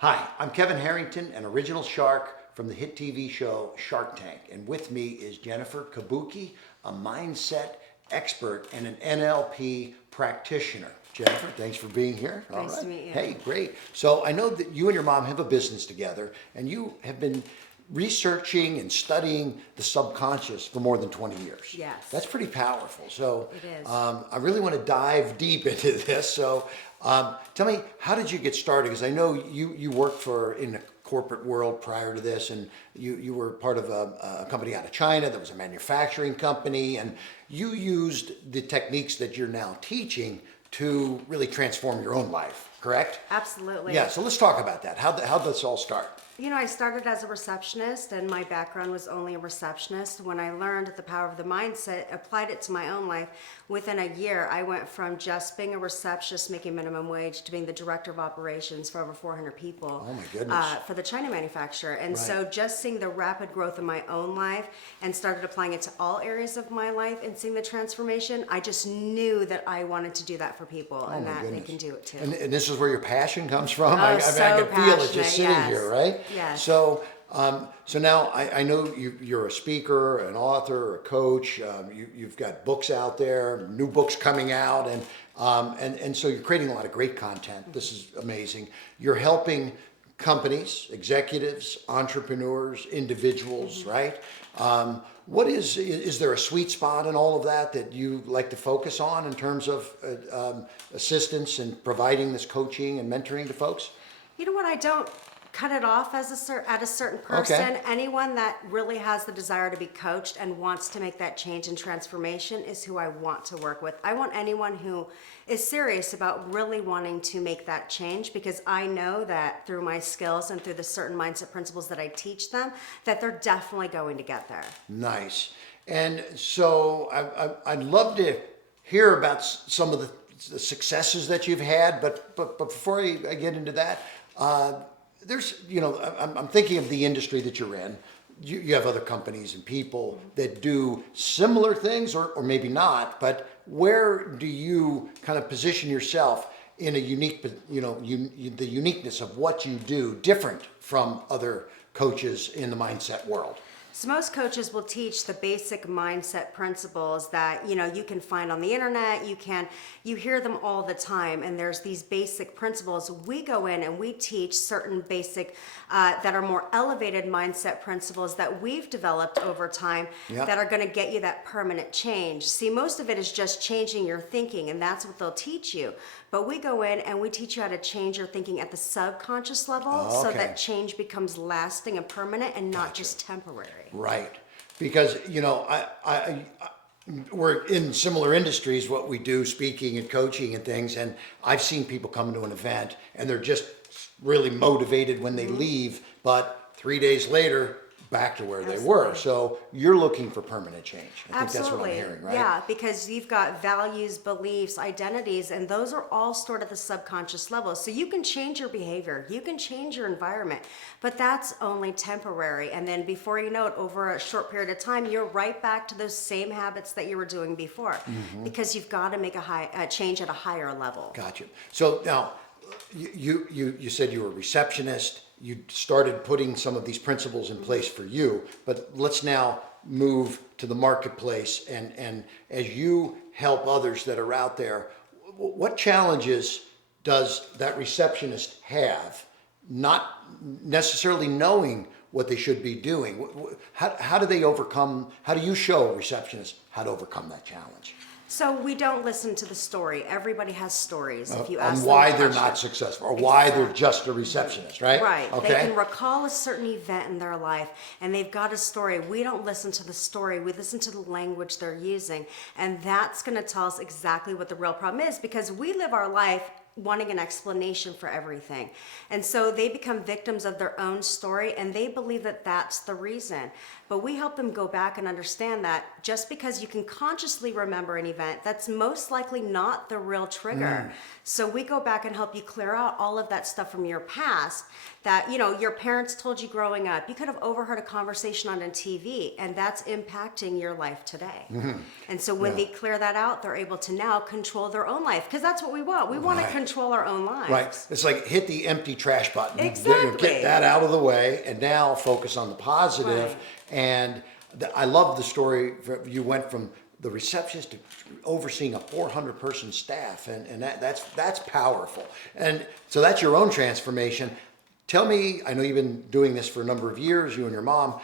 Hi, I'm Kevin Harrington, an original shark from the hit TV show Shark Tank. And with me is Jennifer Kobuki, a mindset expert and an NLP practitioner. Jennifer, thanks for being here. Nice to meet you. Hey, great. So I know that you and your mom have a business together, and you have been researching and studying the subconscious for more than 20 years. Yes. That's pretty powerful. So It is. I really want to dive deep into this. So tell me, how did you get started? Because I know you worked in the corporate world prior to this, and you were part of a company out of China that was a manufacturing company, and you used the techniques that you're now teaching to really transform your own life, correct? Absolutely. Yeah, so let's talk about that. How'd this all start? You know, I started as a receptionist, and my background was only a receptionist. When I learned the power of the mindset, applied it to my own life, within a year, I went from just being a receptionist making minimum wage to being the director of operations for over 400 people. Oh my goodness. For the China manufacturer. And Right. so just seeing the rapid growth in my own life and started applying it to all areas of my life and seeing the transformation, I just knew that I wanted to now for people and my that goodness. they can do it too. And this is where your passion comes from? Oh, I so can feel it just passionate, sitting yes. here, right? Yes. So, so now I know you're a speaker, an author, a coach. You've got books out there, new books coming out, and so you're creating a lot of great content. This is amazing. You're helping companies, executives, entrepreneurs, individuals, right? What is there a sweet spot in all of that you like to focus on in terms of assistance and providing this coaching and mentoring to folks? You know what? I don't cut it off at a certain person. Okay. Anyone that really has the desire to be coached and wants to make that change and transformation is who I want to work with. I want anyone who is serious about really wanting to make that change, because I know that through my skills and through the certain mindset principles that I teach them, that they're definitely going to get there. Nice. And so I'd love to hear about some of the successes that you've had, but before I get into that, there's, I'm thinking of the industry that you're in. You have other companies and people that do similar things, or maybe not, but where do you kind of position yourself in a unique, the uniqueness of what you do different from other coaches in the mindset world? So most coaches will teach the basic mindset principles that you can find on the internet. You hear them all the time, and there's these basic principles. We go in and we teach certain basic that are more elevated mindset principles that we've developed over time. Yep. That are going to get you that permanent change. See, most of it is just changing your thinking, and that's what they'll teach you. But we go in and we teach you how to change your thinking at the subconscious level, so Okay. that change becomes lasting and permanent and not just temporary. Right. Because, we're in similar industries, what we do, speaking and coaching and things, and I've seen people come to an event and they're just really motivated when they leave, but 3 days later, back to where they were. So you're looking for permanent change. I think that's what I'm hearing, right? Yeah, because you've got values, beliefs, identities, and those are all stored at the subconscious level. So you can change your behavior, you can change your environment, but that's only temporary. And then before you know it, over a short period of time, you're right back to those same habits that you were doing before, because you've got to make a change at a higher level. Gotcha. So now, you said you were a receptionist. You started putting some of these principles in place for you, but let's now move to the marketplace. And as you help others that are out there, what challenges does that receptionist have, not necessarily knowing what they should be doing? How do you show receptionists how to overcome that challenge? So we don't listen to the story. Everybody has stories. If you ask On them why a they're question. not successful, or why they're just a receptionist, right? Right. Okay. They can recall a certain event in their life and they've got a story. We don't listen to the story. We listen to the language they're using. And that's going to tell us exactly what the real problem is, because we live our life wanting an explanation for everything. And so they become victims of their own story, and they believe that that's the reason. But we help them go back and understand that just because you can consciously remember an event, that's most likely not the real trigger. So we go back and help you clear out all of that stuff from your past that, your parents told you growing up. You could have overheard a conversation on a TV, and that's impacting your life today. And so when they clear that out, they're able to now control their own life, because that's what we want. We want to control our own lives. Right. It's like hit the empty trash button. Exactly. Get that out of the way, and now focus on the positive. Right. And I love the story. You went from the receptionist to overseeing a 400-person staff, and that's powerful. And so that's your own transformation. Tell me, I know you've been doing this for a number of years, you and your mom.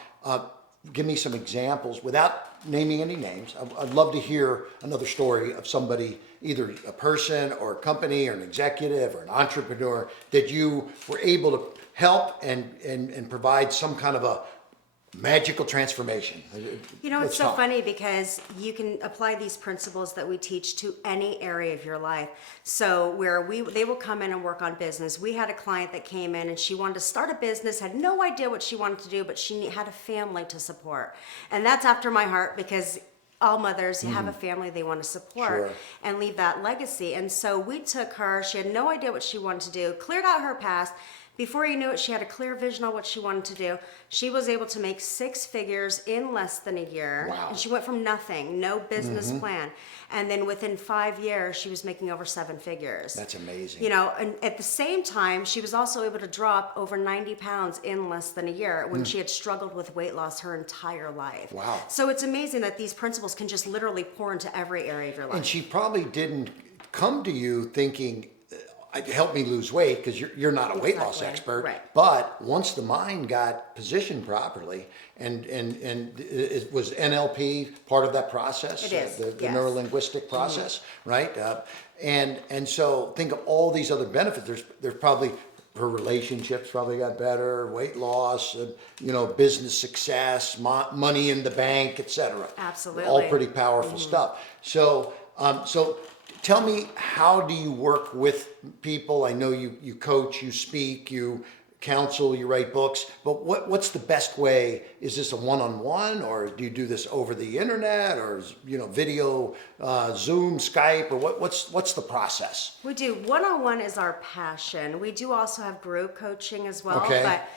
Give me some examples without naming any names. I'd love to hear another story of somebody, either a person or a company or an executive or an entrepreneur, that you were able to help and provide some kind of a magical transformation. You know, Let's it's so talk. funny because you can apply these principles that we teach to any area of your life. So where they will come in and work on business. We had a client that came in and she wanted to start a business, had no idea what she wanted to do, but she had a family to support. And that's after my heart, because all mothers have a family they want to support Sure. and leave that legacy. And so we took her, she had no idea what she wanted to do, cleared out her past. Before you knew it, she had a clear vision on what she wanted to do. She was able to make 6 figures in less than a year. Wow. And she went from nothing, no business plan. And then within 5 years, she was making over 7 figures. That's amazing. You know, and at the same time, she was also able to drop over 90 pounds in less than a year when she had struggled with weight loss her entire life. Wow. So it's amazing that these principles can just literally pour into every area of your life. And she probably didn't come to you thinking, help me lose weight, because you're not a weight loss Exactly. expert. Right. But once the mind got positioned properly, and it was NLP part of that process, It is, the yes. neuro-linguistic process, right? And so think of all these other benefits. There's probably her relationships probably got better, weight loss, business success, money in the bank, etc. Absolutely. All pretty powerful stuff. So tell me, how do you work with people? I know you coach, you speak, you counsel, you write books, but what's the best way? Is this a one-on-one, or do you do this over the internet, or video, Zoom, Skype, or what's the process? We do. One-on-one is our passion. We do also have group coaching as well. Okay. But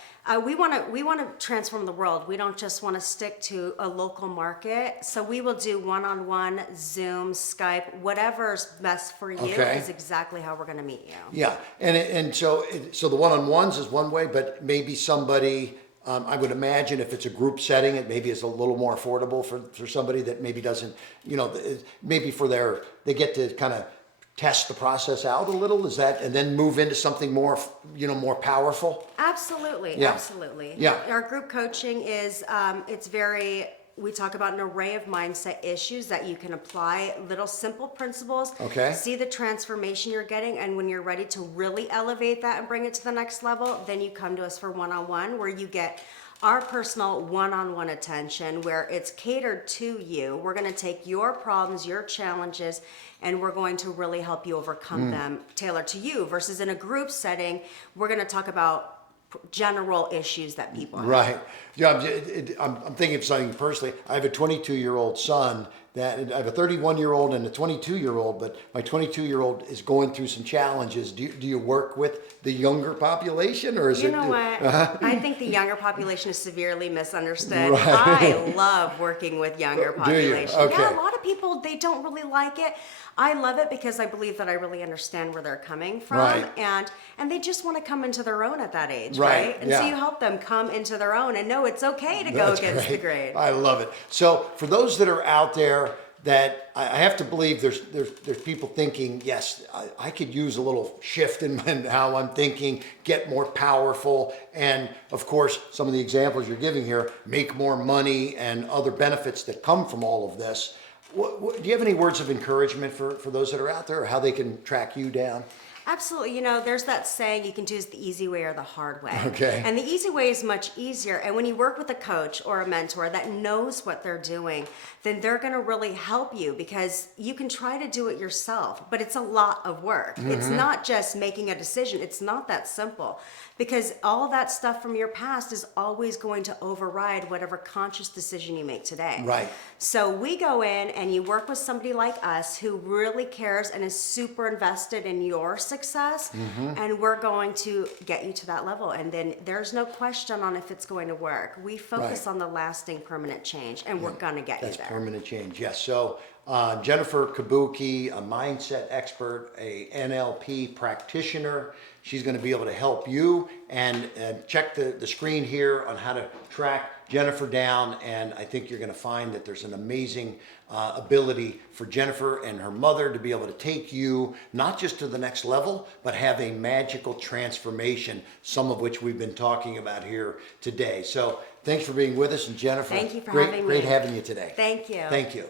we want to transform the world. We don't just want to stick to a local market. So we will do one-on-one, Zoom, Skype, whatever's best for you Okay. is exactly how we're going to meet you. Yeah, and so the one-on-ones is one way, but maybe somebody, I would imagine if it's a group setting, it maybe is a little more affordable for somebody that maybe doesn't, maybe they get to kind of test the process out a little. Is that, and then move into something more, more powerful? Absolutely. Yeah. Absolutely. Yeah. Our group coaching is, we talk about an array of mindset issues that you can apply, little simple principles. Okay. See the transformation you're getting, and when you're ready to really elevate that and bring it to the next level, then you come to us for one-on-one, where you get our personal one-on-one attention, where it's catered to you. We're going to take your problems, your challenges, and we're going to really help you overcome them, tailored to you, versus in a group setting, we're going to talk about general issues that people have. Right. Yeah, I'm thinking of something personally. I have a 22-year-old son. I have a 31-year-old and a 22-year-old, but my 22-year-old is going through some challenges. Do you work with the younger population, or is You it? know what? I think the younger population is severely misunderstood. Right. I love working with younger Do you? population. Okay. Yeah, a lot of people, they don't really like it. I love it because I believe that I really understand where they're coming from. Right. And they just want to come into their own at that age, Right, right? And yeah. so you help them come into their own and know it's okay to go That's against great. the grain. I love it. So for those that are out there, that I have to believe there's people thinking, yes, I could use a little shift in how I'm thinking, get more powerful, and of course some of the examples you're giving here, make more money and other benefits that come from all of this. Do you have any words of encouragement for those that are out there, or how they can track you down? Absolutely. There's that saying, you can choose the easy way or the hard way. Okay. And the easy way is much easier. And when you work with a coach or a mentor that knows what they're doing, then they're going to really help you, because you can try to do it yourself, but it's a lot of work. It's not just making a decision. It's not that simple, because all that stuff from your past is always going to override whatever conscious decision you make today. Right. So we go in and you work with somebody like us who really cares and is super invested in your success success, and we're going to get you to that level. And then there's no question on if it's going to work. We focus Right. on the lasting permanent change, and we're going to get That's you there. permanent change, yes. So Jennifer Kobuki, a mindset expert, a NLP practitioner. She's going to be able to help you, and check the screen here on how to track Jennifer down, and I think you're going to find that there's an amazing ability for Jennifer and her mother to be able to take you not just to the next level, but have a magical transformation, some of which we've been talking about here today. So thanks for being with us, and Jennifer, Thank you for great, having great me. having you today. Thank you. Thank you.